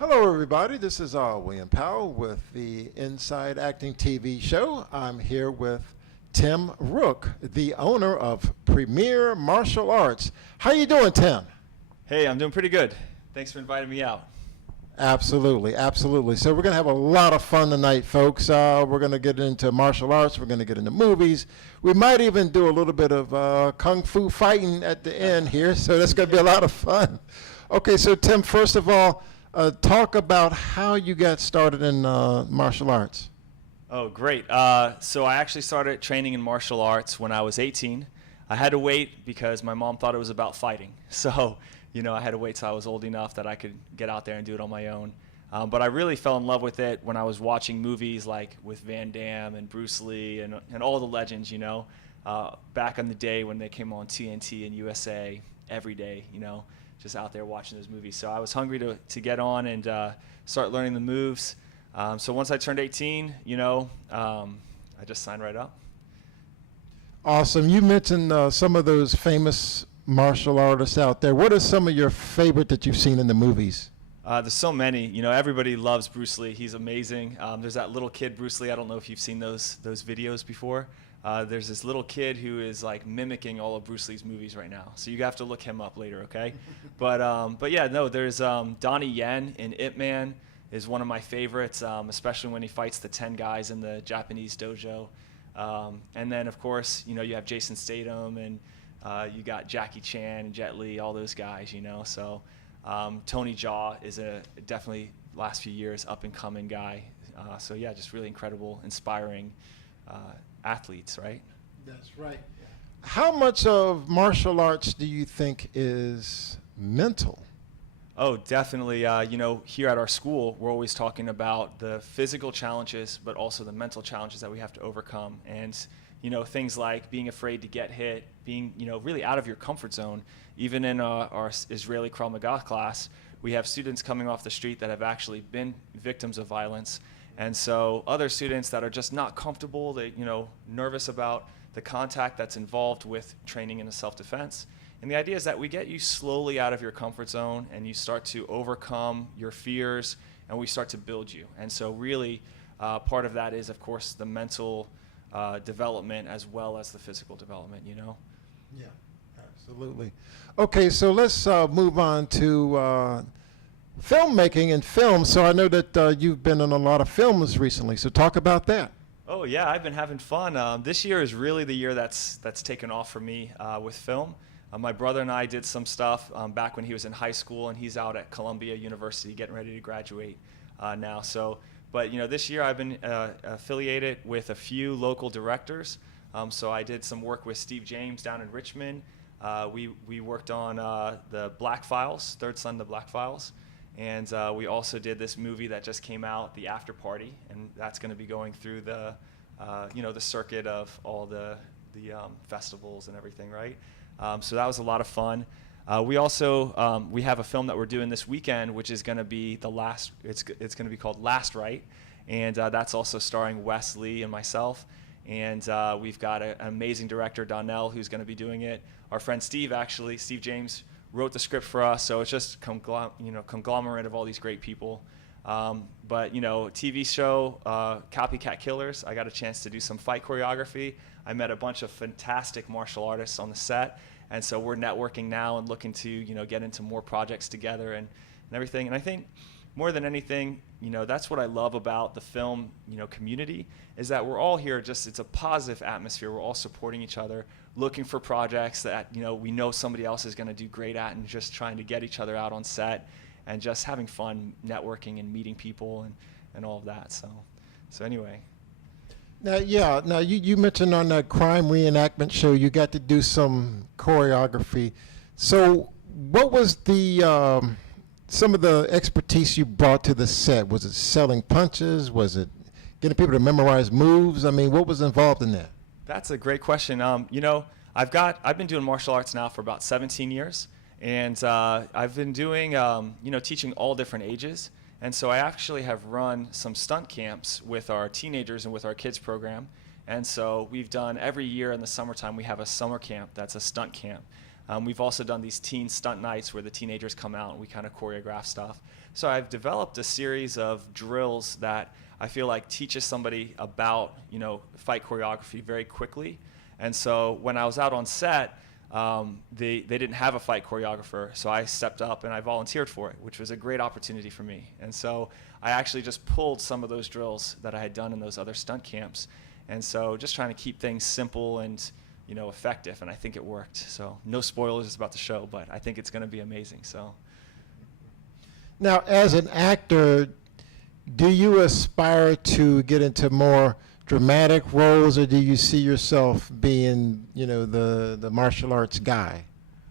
Hello, everybody. This is William Powell with the Inside Acting TV show. I'm here with Tim Rook, the owner of Premier Martial Arts. How you doing, Tim? Hey, I'm doing pretty good. Thanks for inviting me out. Absolutely, absolutely. So we're going to have a lot of fun tonight, folks. We're going to get into martial arts. We're going to get into movies. We might even do a little bit of kung fu fighting at the end here, so that's going to be a lot of fun. Okay, so Tim, first of all, talk about how you got started in martial arts. Oh, great. So I actually started training in martial arts when I was 18. I had to wait because my mom thought it was about fighting. So, I had to wait till I was old enough that I could get out there and do it on my own. But I really fell in love with it when I was watching movies like with Van Damme and Bruce Lee and all the legends, back in the day when they came on TNT and USA every day, just out there watching those movies. So I was hungry to get on and start learning the moves. So once I turned 18, I just signed right up. Awesome. You mentioned some of those famous martial artists out there. What are some of your favorite that you've seen in the movies? There's so many. Everybody loves Bruce Lee. He's amazing. There's that little kid, Bruce Lee. I don't know if you've seen those videos before. There's this little kid who is like mimicking all of Bruce Lee's movies right now. So you have to look him up later, okay? But yeah, no, there's Donnie Yen in Ip Man is one of my favorites, especially when he fights the 10 guys in the Japanese dojo. And then, of course, you have Jason Statham and you got Jackie Chan and Jet Li, all those guys, So Tony Jaa is a definitely last few years up and coming guy. So yeah, just really incredible, inspiring athletes, right? That's right. Yeah. How much of martial arts do you think is mental? Oh, definitely. Here at our school, we're always talking about the physical challenges, but also the mental challenges that we have to overcome. And, things like being afraid to get hit, being, really out of your comfort zone. Even in our Israeli Krav Maga class, we have students coming off the street that have actually been victims of violence. And so other students that are just not comfortable, they, nervous about the contact that's involved with training in a self-defense. And the idea is that we get you slowly out of your comfort zone and you start to overcome your fears and we start to build you. And so really part of that is, of course, the mental development as well as the physical development, Yeah, absolutely. Okay, so let's move on to filmmaking and film. So I know that you've been in a lot of films recently, so talk about that. Oh yeah, I've been having fun. This year is really the year that's taken off for me with film. My brother and I did some stuff back when he was in high school, and he's out at Columbia University getting ready to graduate now. But this year I've been affiliated with a few local directors. So I did some work with Steve James down in Richmond. We worked on the Black Files, Third Son, the Black Files. And we also did this movie that just came out, The After Party, and that's going to be going through the, the circuit of all the festivals and everything, right? So that was a lot of fun. We also we have a film that we're doing this weekend, which is going to be it's going to be called Last Right, and that's also starring Wes Lee and myself. And we've got an amazing director, Donnell, who's going to be doing it. Our friend Steve James, wrote the script for us, so it's just conglomerate of all these great people. But TV show Copycat Killers, I got a chance to do some fight choreography. I met a bunch of fantastic martial artists on the set, and so we're networking now and looking to get into more projects together and everything. And I think more than anything, that's what I love about the film community, is that we're all here, it's a positive atmosphere. We're all supporting each other, looking for projects that we know somebody else is going to do great at, and just trying to get each other out on set and just having fun networking and meeting people and all of that. So anyway. Now, you mentioned on that crime reenactment show you got to do some choreography. So what was some of the expertise you brought to the set? Was it selling punches? Was it getting people to memorize moves? I mean, what was involved in that? That's a great question. I've been doing martial arts now for about 17 years, and I've been doing, teaching all different ages. And so I actually have run some stunt camps with our teenagers and with our kids program. And so we've done every year in the summertime, we have a summer camp that's a stunt camp. We've also done these teen stunt nights where the teenagers come out and we kind of choreograph stuff. So I've developed a series of drills that I feel like teaches somebody about, fight choreography very quickly. And so when I was out on set, they didn't have a fight choreographer, so I stepped up and I volunteered for it, which was a great opportunity for me. And so I actually just pulled some of those drills that I had done in those other stunt camps. And so just trying to keep things simple and effective, and I think it worked. So no spoilers about the show, but I think it's going to be amazing. So Now, as an actor, do you aspire to get into more dramatic roles, or do you see yourself being, the martial arts guy?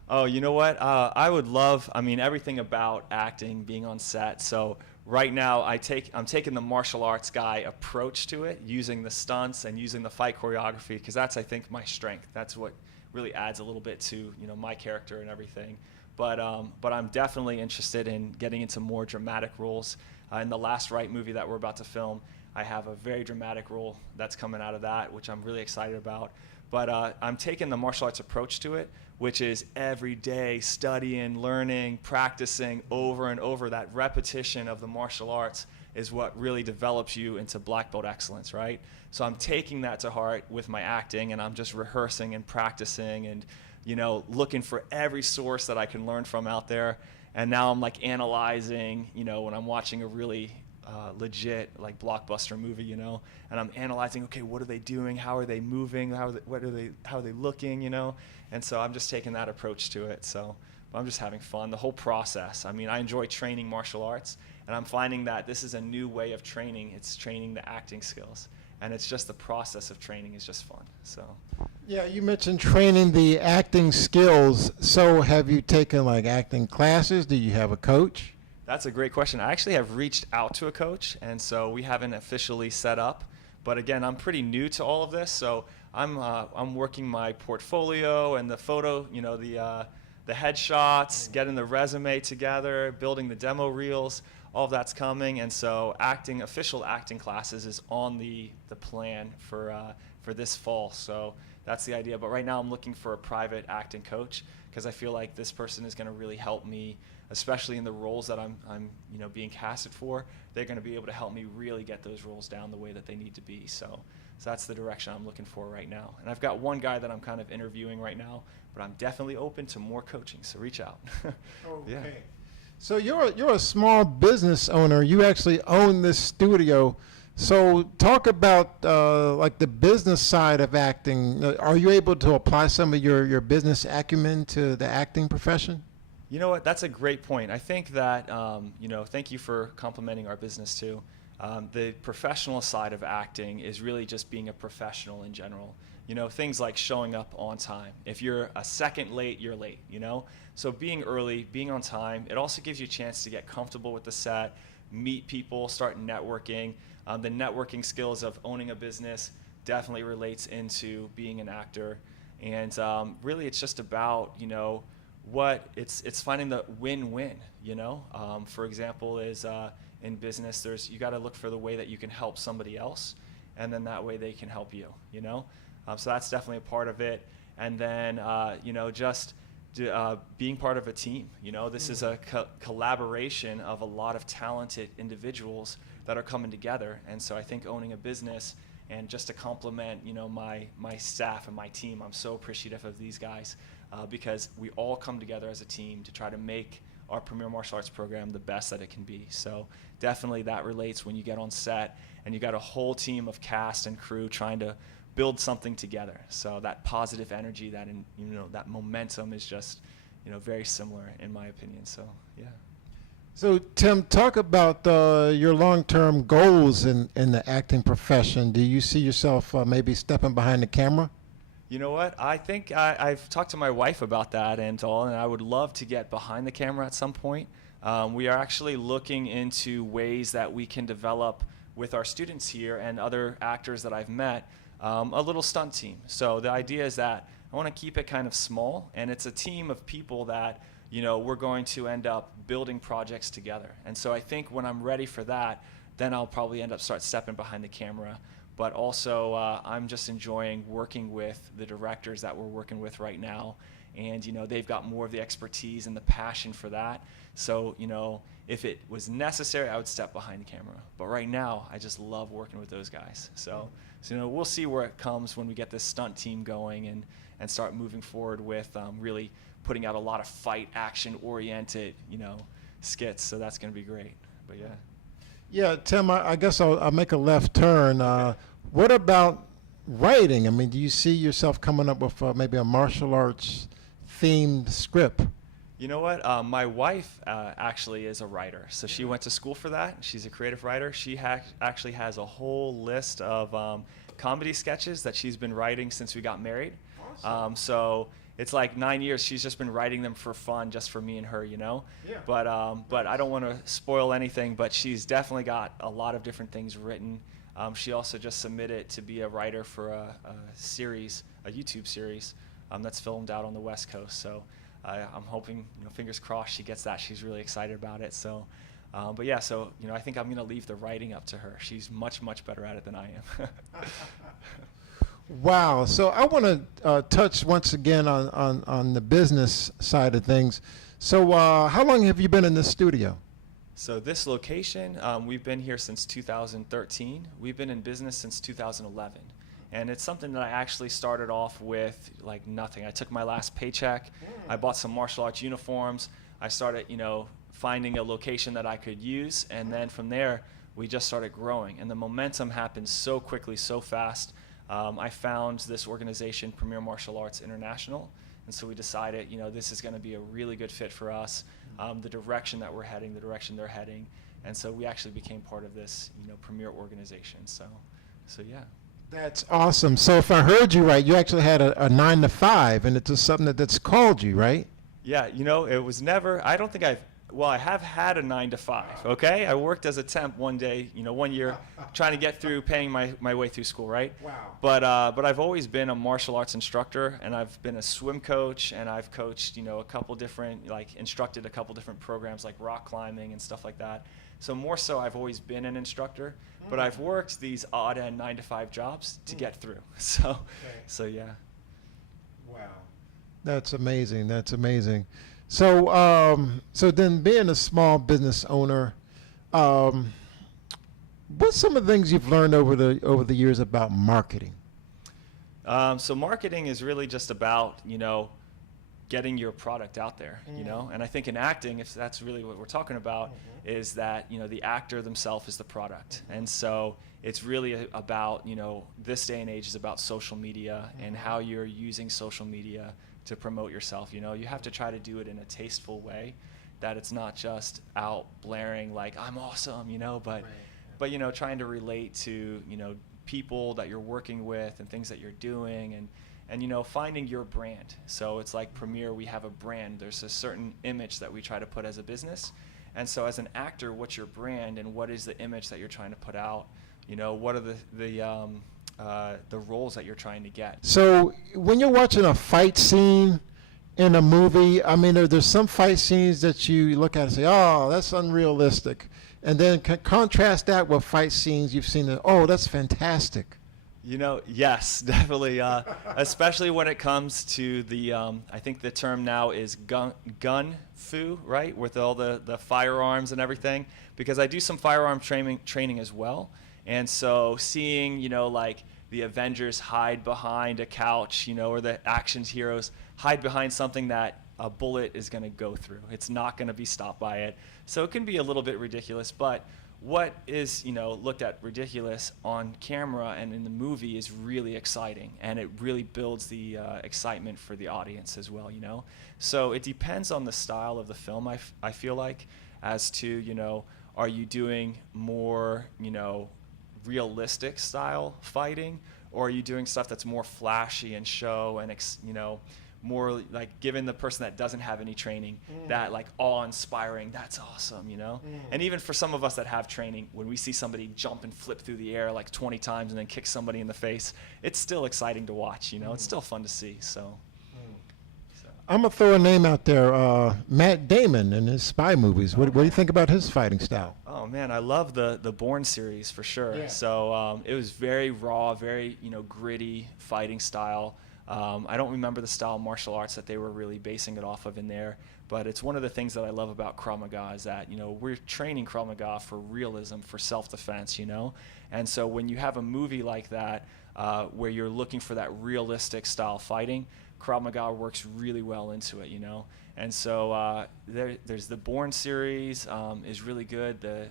Oh, you know what? I would love, everything about acting, being on set. So right now, I'm taking the martial arts guy approach to it, using the stunts and using the fight choreography, because that's, I think, my strength. That's what really adds a little bit to, my character and everything. But I'm definitely interested in getting into more dramatic roles. In the Last Right movie that we're about to film, I have a very dramatic role that's coming out of that, which I'm really excited about. But I'm taking the martial arts approach to it, which is every day studying, learning, practicing over and over. That repetition of the martial arts is what really develops you into black belt excellence, right? So I'm taking that to heart with my acting, and I'm just rehearsing and practicing and, looking for every source that I can learn from out there. And now I'm like analyzing, when I'm watching a really legit like blockbuster movie, and I'm analyzing, okay, what are they doing? How are they moving? How are they looking? And so I'm just taking that approach to it. So I'm just having fun. The whole process. I enjoy training martial arts, and I'm finding that this is a new way of training. It's training the acting skills, and it's just the process of training is just fun. So. Yeah, you mentioned training the acting skills. So have you taken like acting classes? Do you have a coach? That's a great question. I actually have reached out to a coach, and so we haven't officially set up. But again, I'm pretty new to all of this, so I'm working my portfolio and the photo, the headshots, getting the resume together, building the demo reels. All of that's coming, and so official acting classes is on the plan for this fall. So that's the idea. But right now, I'm looking for a private acting coach because I feel like this person is going to really help me, especially in the roles that I'm being casted for. They're going to be able to help me really get those roles down the way that they need to be. So that's the direction I'm looking for right now. And I've got one guy that I'm kind of interviewing right now, but I'm definitely open to more coaching. So reach out. Okay. Yeah. So you're a small business owner. You actually own this studio. So talk about like the business side of acting. Are you able to apply some of your business acumen to the acting profession? You know what? That's a great point. I think that, thank you for complimenting our business too. The professional side of acting is really just being a professional in general. Things like showing up on time. If you're a second late, you're late, So being early, being on time, it also gives you a chance to get comfortable with the set, meet people, start networking. The networking skills of owning a business definitely relates into being an actor. And really it's just about, it's finding the win-win, For example, is in business, you got to look for the way that you can help somebody else, and then that way they can help you, So that's definitely a part of it. And then, being part of a team, this is a collaboration of a lot of talented individuals that are coming together. And so I think owning a business, and just to compliment, my staff and my team, I'm so appreciative of these guys because we all come together as a team to try to make our Premier Martial Arts program the best that it can be. So definitely that relates when you get on set and you got a whole team of cast and crew trying to build something together. So that positive energy, that momentum is just, very similar in my opinion. So yeah. So Tim, talk about your long-term goals in the acting profession. Do you see yourself maybe stepping behind the camera? You know what? I think I've talked to my wife about that and I would love to get behind the camera at some point. We are actually looking into ways that we can develop with our students here and other actors that I've met, a little stunt team. So the idea is that I want to keep it kind of small, and it's a team of people that, we're going to end up building projects together. And so I think when I'm ready for that, then I'll probably start stepping behind the camera. But also, I'm just enjoying working with the directors that we're working with right now and they've got more of the expertise and the passion for that. So if it was necessary, I would step behind the camera. But right now, I just love working with those guys. So we'll see where it comes when we get this stunt team going and start moving forward with really putting out a lot of fight action-oriented skits. So that's going to be great. But yeah. Yeah, Tim, I guess I'll make a left turn. What about writing? I mean, do you see yourself coming up with maybe a martial arts themed script? You know what? My wife actually is a writer. So she went to school for that. She's a creative writer. She actually has a whole list of comedy sketches that she's been writing since we got married. Awesome. So it's like 9 years. She's just been writing them for fun, just for me and her, Yeah. But I don't want to spoil anything, but she's definitely got a lot of different things written. She also just submitted to be a writer for a series, a YouTube series that's filmed out on the West Coast. So I'm hoping, fingers crossed, she gets that. She's really excited about it. So, but yeah, so I think I'm going to leave the writing up to her. She's much, much better at it than I am. Wow. So I want to touch once again on the business side of things. So how long have you been in this studio? So this location, we've been here since 2013. We've been in business since 2011. And it's something that I actually started off with like nothing. I took my last paycheck. I bought some martial arts uniforms. I started, finding a location that I could use. And then from there, we just started growing. And the momentum happened so quickly, so fast. I found this organization, Premier Martial Arts International. And so we decided, this is going to be a really good fit for us, the direction that we're heading, the direction they're heading. And so we actually became part of this, premier organization. So yeah. That's awesome. So if I heard you right, you actually had a 9 to 5, and it's just something that's called you, right? Yeah, it was never, I don't think I have had a 9 to 5, okay? I worked as a temp one day, 1 year, trying to get through, paying my way through school, right? Wow. But I've always been a martial arts instructor, and I've been a swim coach, and I've coached, a couple different, instructed a couple different programs like rock climbing and stuff like that. So more so, I've always been an instructor, but I've worked these odd end 9 to 5 jobs to get through. So yeah. Wow. That's amazing. That's amazing. So so then being a small business owner, what's some of the things you've learned over the years about marketing? So marketing is really just about, getting your product out there, and I think in acting, if that's really what we're talking about, is that, the actor themselves is the product. And so it's really about, this day and age is about social media and how you're using social media to promote yourself. You have to try to do it in a tasteful way, that it's not just out blaring like I'm awesome, but trying to relate to, people that you're working with and things that you're doing, and finding your brand. So it's like Premier, we have a brand. There's a certain image that we try to put as a business. And so as an actor, what's your brand and what is the image that you're trying to put out? What are the roles that you're trying to get? So when you're watching a fight scene in a movie, I mean, there's some fight scenes that you look at and say, oh, that's unrealistic. And then contrast that with fight scenes you've seen that, oh, that's fantastic. Yes, definitely. Especially when it comes to the, I think the term now is gun fu, right? With all the firearms and everything. Because I do some firearm training as well. And so seeing, like the Avengers hide behind a couch, or the action heroes hide behind something that a bullet is going to go through. It's not going to be stopped by it. So it can be a little bit ridiculous, but what is looked at ridiculous on camera and in the movie is really exciting, and it really builds the excitement for the audience as well. So it depends on the style of the film. I feel like, as to are you doing more realistic style fighting, or are you doing stuff that's more flashy and show and more like giving the person that doesn't have any training that like awe-inspiring, that's awesome, And even for some of us that have training, when we see somebody jump and flip through the air like 20 times and then kick somebody in the face, it's still exciting to watch, It's still fun to see, so. I'm going to throw a name out there, Matt Damon and his spy movies. What do you think about his fighting style? Oh man, I love the Bourne series for sure. Yeah. So it was very raw, very gritty fighting style. I don't remember the style of martial arts that they were really basing it off of in there, but it's one of the things that I love about Krav Maga is that, we're training Krav Maga for realism, for self-defense, And so when you have a movie like that where you're looking for that realistic style fighting, Krav Maga works really well into it, And so there's the Bourne series is really good. The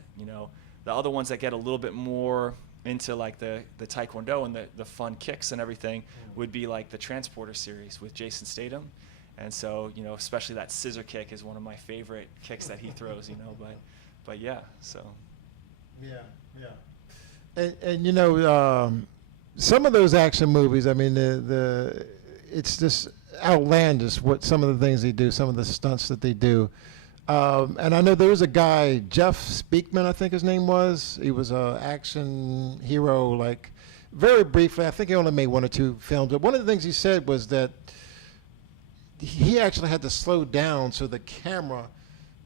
other ones that get a little bit more into like the Taekwondo and the fun kicks and everything would be like the Transporter series with Jason Statham. And so, especially that scissor kick is one of my favorite kicks that he throws, but yeah, so. Yeah. And some of those action movies, I mean, it's just outlandish what some of the things they do, some of the stunts that they do. And I know there was a guy, Jeff Speakman, I think his name was. He was an action hero, like very briefly. I think he only made 1 or 2 films. But one of the things he said was that he actually had to slow down so the camera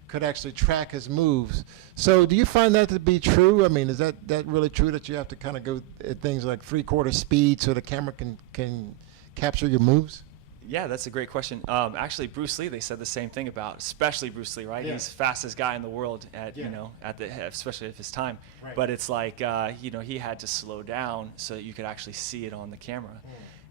could actually track his moves. So do you find that to be true? I mean, is that really true that you have to kind of go at things like 3/4 speed so the camera can capture your moves? Yeah, that's a great question. Actually, Bruce Lee, they said the same thing about, especially Bruce Lee, right? Yeah. He's the fastest guy in the world at, especially at his time. Right. But it's like, he had to slow down so that you could actually see it on the camera.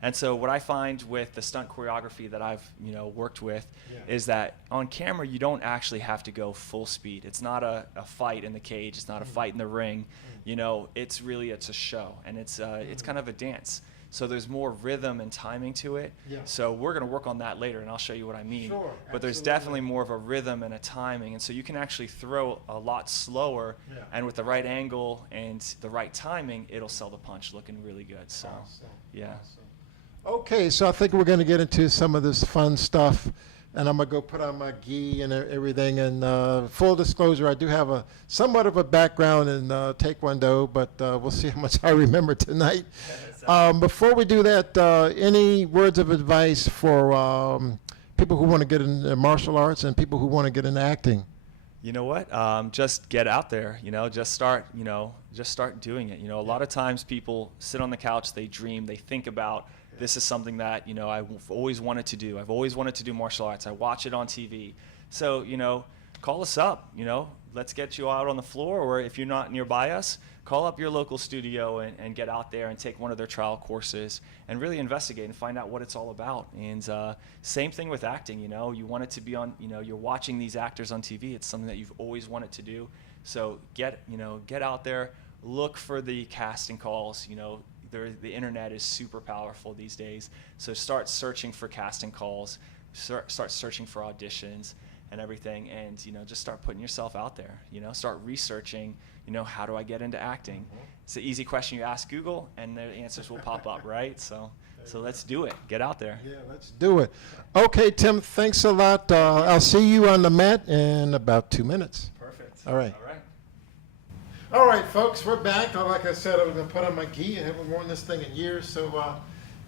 And so what I find with the stunt choreography that I've, worked with is that on camera, you don't actually have to go full speed. It's not a fight in the cage. It's not a fight in the ring. It's a show, and it's kind of a dance. So there's more rhythm and timing to it. Yeah. So we're going to work on that later, and I'll show you what I mean. Sure, but there's definitely more of a rhythm and a timing, and so you can actually throw a lot slower, and with the right angle and the right timing, it'll sell the punch looking really good. So, yeah. Awesome. Okay, so I think we're going to get into some of this fun stuff, and I'm going to go put on my gi and everything. And full disclosure, I do have somewhat of a background in Taekwondo, but we'll see how much I remember tonight. Before we do that, any words of advice for people who want to get into martial arts and people who want to get into acting? You know what? Just get out there. Just start doing it. A lot of times people sit on the couch, they dream, they think about, this is something that I've always wanted to do. I've always wanted to do martial arts. I watch it on TV. So call us up. Let's get you out on the floor, or if you're not nearby us, call up your local studio and get out there and take one of their trial courses and really investigate and find out what it's all about. And same thing with acting. You want it to be on. You're watching these actors on TV. It's something that you've always wanted to do. So get out there, look for the casting calls. The internet is super powerful these days. So start searching for casting calls, start searching for auditions and everything, and just start putting yourself out there. Start researching. How do I get into acting? It's an easy question you ask Google, and the answers will pop up, right? So let's do it. Get out there. Yeah, let's do it. Okay, Tim, thanks a lot. I'll see you on the mat in about 2 minutes. Perfect. All right. All right, folks, we're back. Like I said, I was going to put on my gi. I haven't worn this thing in years, so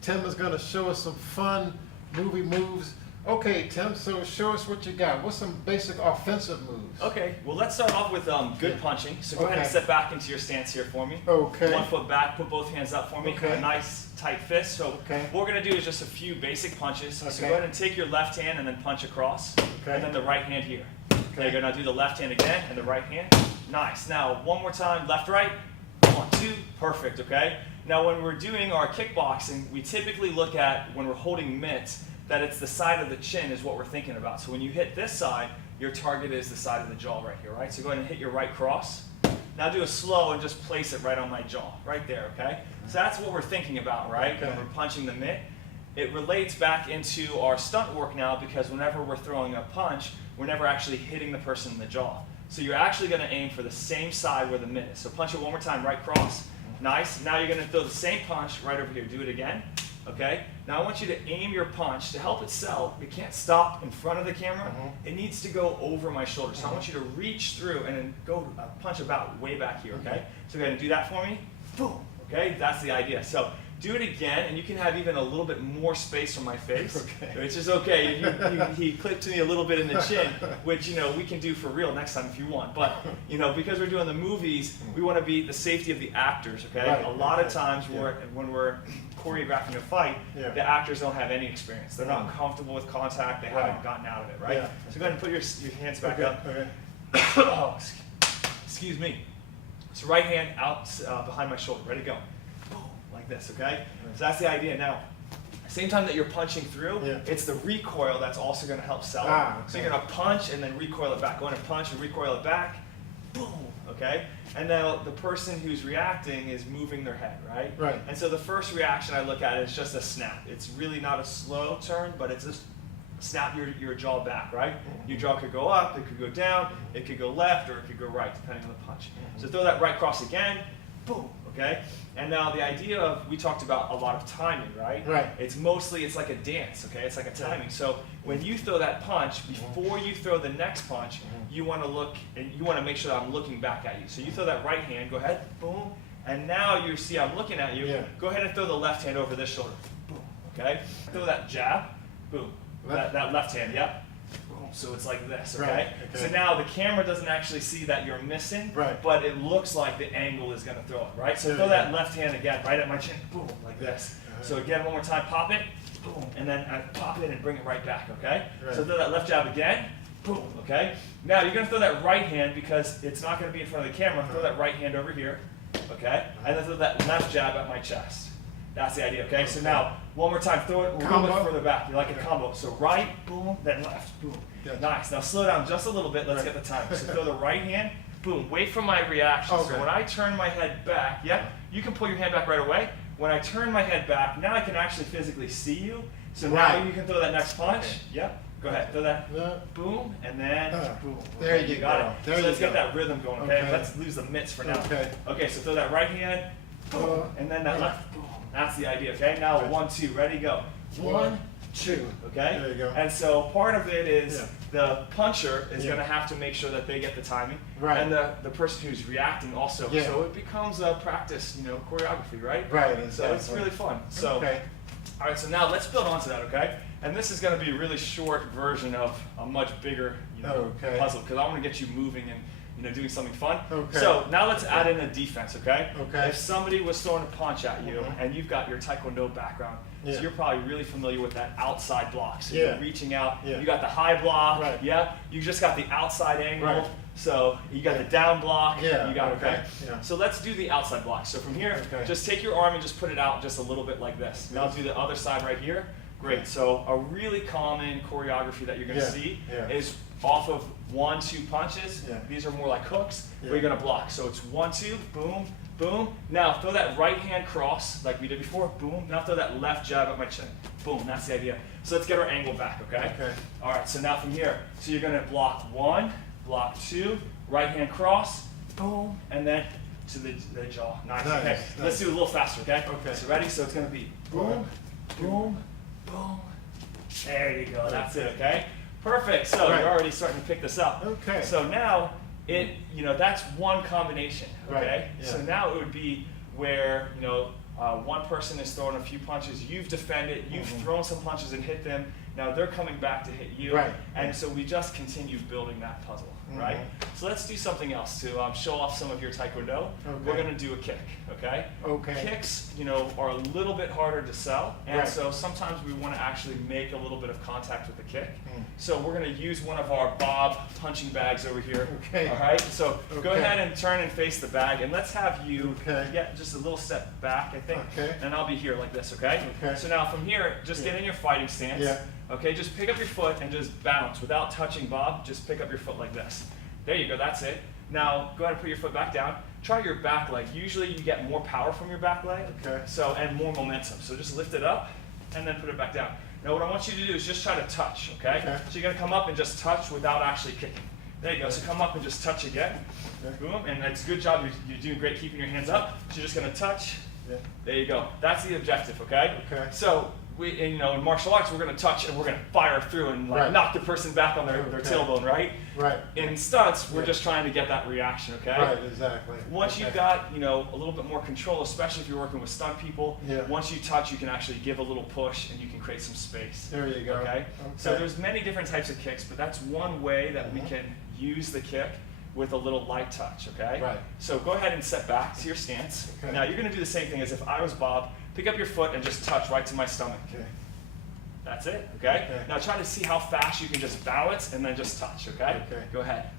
Tim is going to show us some fun movie moves. Okay, Tim, so show us what you got. What's some basic offensive moves? Okay, well, let's start off with good punching. So go ahead and step back into your stance here for me. Okay. 1 foot back, put both hands up for me. Okay. A nice tight fist. So what we're going to do is just a few basic punches. Okay. So go ahead and take your left hand and then punch across. Okay. And then the right hand here. Okay. There you go. Now do the left hand again and the right hand. Nice. Now one more time, left, right. 1, 2. Perfect, okay? Now when we're doing our kickboxing, we typically look at, when we're holding mitts, that it's the side of the chin is what we're thinking about. So when you hit this side, your target is the side of the jaw right here, right? So go ahead and hit your right cross. Now do a slow and just place it right on my jaw, right there, okay? So that's what we're thinking about, right? When we're punching the mitt. It relates back into our stunt work now, because whenever we're throwing a punch, we're never actually hitting the person in the jaw. So you're actually going to aim for the same side where the mitt is. So punch it one more time, right cross. Nice. Now you're going to throw the same punch right over here. Do it again. Okay? Now I want you to aim your punch. To help it sell, it can't stop in front of the camera. It needs to go over my shoulder. So I want you to reach through and then go punch about way back here, okay? So go ahead and do that for me. Boom. Okay? That's the idea. So do it again, and you can have even a little bit more space from my face, which is okay. He clipped me a little bit in the chin, which we can do for real next time if you want. But because we're doing the movies, we want to be the safety of the actors. Okay, a lot of times when we're choreographing a fight, Yeah. the actors don't have any experience. They're not comfortable with contact. They haven't gotten out of it, right? Yeah. So go ahead and put your hands back up. Okay. Oh, excuse me. So right hand out behind my shoulder. Ready, go. Boom, like this, okay? So that's the idea. Now, same time that you're punching through, it's the recoil that's also going to help sell it. Okay. So you're going to punch and then recoil it back. Go in and punch and recoil it back. Boom, okay? And now the person who's reacting is moving their head, right? Right. And so the first reaction I look at is just a snap. It's really not a slow turn, but it's just snap your jaw back, right? Your jaw could go up, it could go down, it could go left, or it could go right, depending on the punch. So throw that right cross again, boom, okay? And now the idea of, we talked about a lot of timing, right? Right. It's like a dance, okay? It's like a timing. So when you throw that punch, before you throw the next punch, you want to look, and you want to make sure that I'm looking back at you. So you throw that right hand, go ahead, boom, and now you see I'm looking at you, go ahead and throw the left hand over this shoulder, boom, okay? Throw that jab, boom, that left hand, yep. Boom. So it's like this, okay? Right, okay. So now the camera doesn't actually see that you're missing, but it looks like the angle is going to throw it, right? So throw that left hand again, right at my chin, boom, like this. So again, one more time, pop it, boom, and then pop it and bring it right back, okay? So throw that left jab again, boom, okay? Now you're going to throw that right hand because it's not going to be in front of the camera. Throw that right hand over here, okay? And then throw that left jab at my chest. That's the idea, okay? So now, one more time, throw it a little bit further back. You like a combo. So right, boom, then left, boom. Nice. Now slow down just a little bit. Let's get the time. So throw the right hand, boom. Wait for my reaction. So when I turn my head back, you can pull your hand back right away. When I turn my head back, now I can actually physically see you. So now you can throw that next punch. Go ahead, throw that, boom, and then boom. There you got go. it. So let's get that rhythm going, okay? Let's lose the mitts for now. Okay, so throw that right hand, boom, and then that left, boom. That's the idea, okay? Now 1, 2, ready, go. 1, 2, okay? There you go. And so part of it is the puncher is going to have to make sure that they get the timing, and the person who's reacting also. So it becomes a practice, choreography, right? Right, exactly. So it's really fun. So, all right, so now let's build onto that, okay? And this is going to be a really short version of a much bigger puzzle, because I want to get you moving and doing something fun. So now let's add in a defense, okay? If somebody was throwing a punch at you, and you've got your Taekwondo background, so you're probably really familiar with that outside block. So you're reaching out, you got the high block, you just got the outside angle, so you got the down block, you got So let's do the outside block. So from here, just take your arm and just put it out just a little bit like this. Now do the other side right here. Great. So a really common choreography that you're going to see is off of 1, 2 punches. These are more like hooks where you're going to block. So it's 1, 2, boom, boom. Now throw that right hand cross like we did before. Boom. Now throw that left jab at my chin. Boom. That's the idea. So let's get our angle back, okay? All right. So now from here, so you're going to block 1, block 2, right hand cross, boom, and then to the jaw. Nice. Okay. Let's do it a little faster, okay? So ready? So it's going to be boom, boom, boom. There you go. That's it, okay? Perfect. So you're already starting to pick this up. So now that's one combination. Okay. So now it would be where one person is throwing a few punches. You've defended. You've thrown some punches and hit them. Now they're coming back to hit you. And so we just continue building that puzzle. Right. So let's do something else to show off some of your Taekwondo. We're going to do a kick. Okay. Kicks, are a little bit harder to sell, and so sometimes we want to actually make a little bit of contact with the kick. So we're going to use one of our bob punching bags over here. All right. So go ahead and turn and face the bag, and let's have you get just a little step back, I think, and I'll be here like this. Okay. So now from here, just get in your fighting stance. Okay, just pick up your foot and just bounce without touching Bob. Just pick up your foot like this. There you go, that's it. Now go ahead and put your foot back down. Try your back leg. Usually you get more power from your back leg, and more momentum. So just lift it up and then put it back down. Now what I want you to do is just try to touch, okay? So you're gonna come up and just touch without actually kicking. There you go, so come up and just touch again. Boom, and that's a good job. You're doing great keeping your hands up. So you're just gonna touch. There you go. That's the objective, okay? So in martial arts, we're going to touch and we're going to fire through and knock the person back on their tailbone, right? In stunts, we're just trying to get that reaction, okay? Once you've got a little bit more control, especially if you're working with stunt people, once you touch, you can actually give a little push and you can create some space. There you go. Okay? So there's many different types of kicks, but that's one way that we can use the kick. with a little light touch, okay? Right. So go ahead and set back to your stance. Okay. Now you're gonna do the same thing as if I was Bob. Pick up your foot and just touch right to my stomach. Okay. That's it, okay? Okay. Now try to see how fast you can just balance and then just touch, okay? Okay. Go ahead.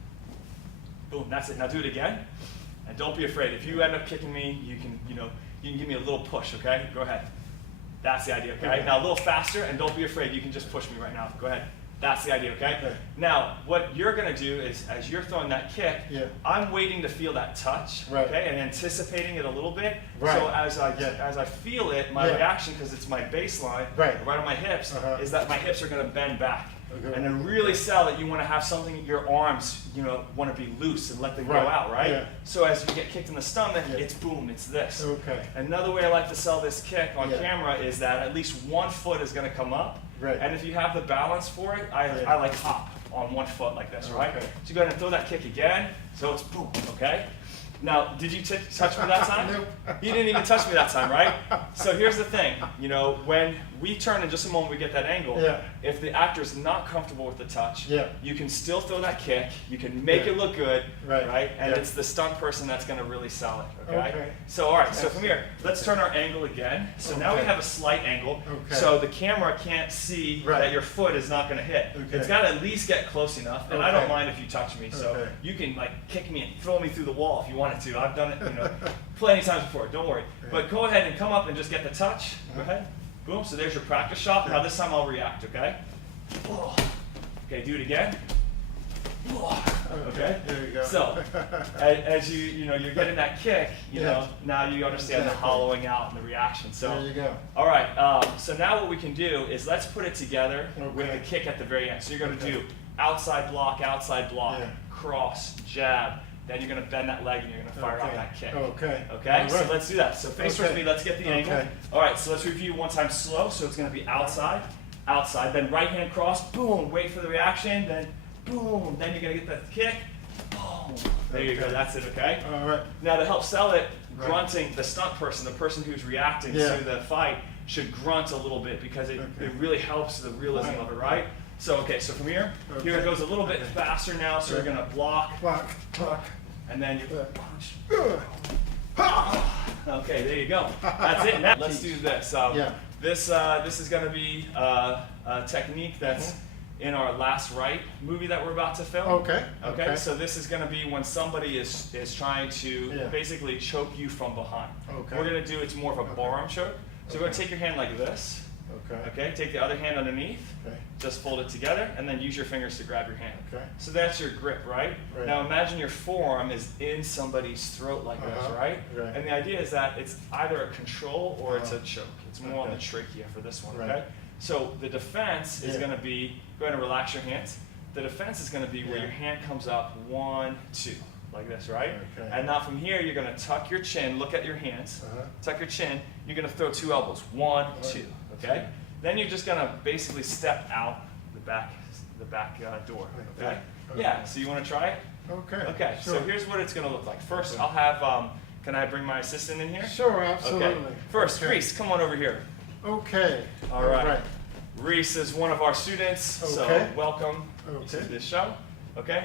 Boom, that's it. Now do it again. And don't be afraid. If you end up kicking me, you can give me a little push, okay? Go ahead. That's the idea, okay? Okay. Now a little faster, and don't be afraid. You can just push me right now. Go ahead. That's the idea, okay? Okay. Now, what you're gonna do is, as you're throwing that kick, Yeah. I'm waiting to feel that touch, Right. okay, and anticipating it a little bit. Right. So as Yeah. I feel it, my Yeah. reaction, because it's my baseline, Right. on my hips, Uh-huh. is that my hips are gonna bend back. Okay. And to really sell it, you want to have something, your arms, want to be loose and let them go Right. out, right? Yeah. So as you get kicked in the stomach, Yeah. it's boom, it's this. Okay. Another way I like to sell this kick on Yeah. camera is that at least one foot is going to come up. Right. And if you have the balance for it, I Yeah. like hop on one foot like this, right? Okay. So go ahead and throw that kick again, so it's boom, okay? Now, did you touch me that time? Nope. You didn't even touch me that time, right? So here's the thing, when we turn in just a moment, we get that angle. Yeah. If the actor's not comfortable with the touch, Yeah. you can still throw that kick. You can make Yeah. it look good, Right. And Yeah. it's the stunt person that's going to really sell it. Okay. Okay. So all right. So from here, let's turn our angle again. So now we Okay. have a slight angle. Okay. So the camera can't see Right. that your foot is not going to hit. Okay. It's got to at least get close enough. And I don't Okay. mind if you touch me. So Okay. you can kick me and throw me through the wall if you wanted to. I've done it, plenty of times before. Don't worry. Yeah. But go ahead and come up and just get the touch. Go Uh-huh. ahead. Boom. So there's your practice shot. Now Yeah. this time I'll react. Okay. Oh. Okay. Do it again. Oh. Okay. There you go. So as you're getting that kick. Yeah. Now you understand the Exactly. hollowing out and the reaction. So. There you go. All right. So now what we can do is let's put it together with Okay. the kick at the very end. So you're going to Okay. do outside block, Yeah. cross, jab. Then you're going to bend that leg and you're going to fire out Okay. that kick. Okay. Okay, All so right. let's do that. So face towards Okay. me, let's get the angle. Okay. All right, so let's review one time slow. So it's going to be outside, then right hand cross, boom, wait for the reaction, then boom, then you're going to get that kick, boom. There you go, Okay. that's it, okay? All right. Now to help sell it, Right. grunting, the stunt person, the person who's reacting Yeah. to the fight, should grunt a little bit because it Okay. really helps the realism Right. of it, right? So, okay, so from here Okay. it goes a little bit Okay. faster now, so you're Yeah. going to block, Block. Block. and then you Yeah. punch. Okay, there you go. That's it. Now let's do this. Yeah. This is going to be a technique that's in our Last Right movie that we're about to film. Okay. Okay. So this is going to be when somebody is trying to Yeah. basically choke you from behind. Okay. We're going to do it's more of a Okay. bararm choke. So we're going to take your hand like this. Okay. Okay. Take the other hand underneath. Okay. Just fold it together, and then use your fingers to grab your hand. Okay. So that's your grip, right? Right. Now imagine your forearm is in somebody's throat like this, Uh-huh. right? Right. And the idea is that it's either a control or it's a Uh-huh. choke. It's more on the Okay. trachea for this one, Right. okay? So the defense is Yeah. going to be, go ahead and relax your hands. The defense is going to be where Yeah. your hand comes up, 1, 2, like this, right? Okay. And now from here, you're going to tuck your chin, look at your hands, Uh-huh. tuck your chin, you're going to throw 2 elbows, 1, Right. 2, okay? Then you're just going to basically step out the back door, okay? Okay. Yeah, so you want to try it? Okay. Okay, so Sure. here's what it's going to look like. First, Okay. I'll have, can I bring my assistant in here? Sure, absolutely. Okay. First, Okay. Reese, come on over here. Okay. All right. Reese is one of our students, so Okay. welcome to Okay. this show. Okay,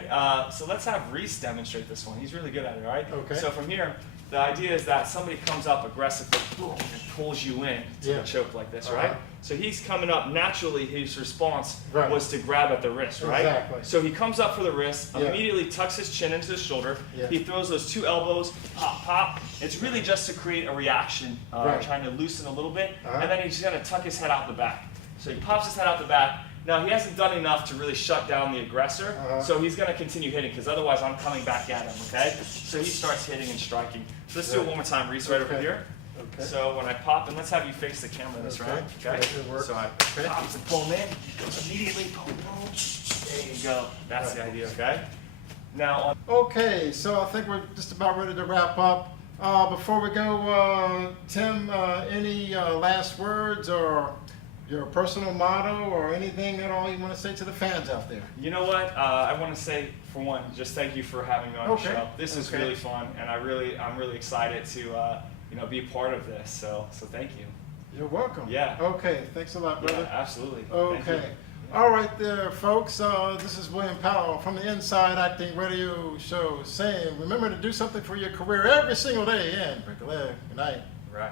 so let's have Reese demonstrate this one. He's really good at it, all right? Okay. So from here, the idea is that somebody comes up aggressively, boom, and pulls you in to Yeah. the choke like this, Uh-huh. right? So he's coming up, naturally his response Right. was to grab at the wrist, right? Exactly. So he comes up for the wrist, Yeah. immediately tucks his chin into his shoulder, Yeah. he throws those 2 elbows, pop, pop. It's really just to create a reaction, Right. trying to loosen a little bit, Uh-huh. and then he's gonna tuck his head out the back. So he pops his head out the back. Now he hasn't done enough to really shut down the aggressor, Uh-huh. so he's gonna continue hitting, because otherwise I'm coming back at him, okay? So he starts hitting and striking. So let's do it one more time, Reese, right over Okay. here. Okay. So when I pop, and let's have you face the camera this Okay. round, okay? That should work. So I Okay. pop and pull him in, he goes immediately, boom, boom, there you go. That's the Right. idea, okay? Now, Okay, so I think we're just about ready to wrap up. Before we go, Tim, any last words or your personal motto or anything at all you want to say to the fans out there? you know what? I want to say, for one, just thank you for having me on Okay. the show. This is Okay. really fun, and I'm really excited to be a part of this. So thank you. You're welcome. Yeah. Okay, thanks a lot, brother. Yeah, absolutely. Thank Okay. you. All right there, folks. This is William Powell from the Inside Acting Radio Show saying, remember to do something for your career every single day and break a leg. Good night. Right.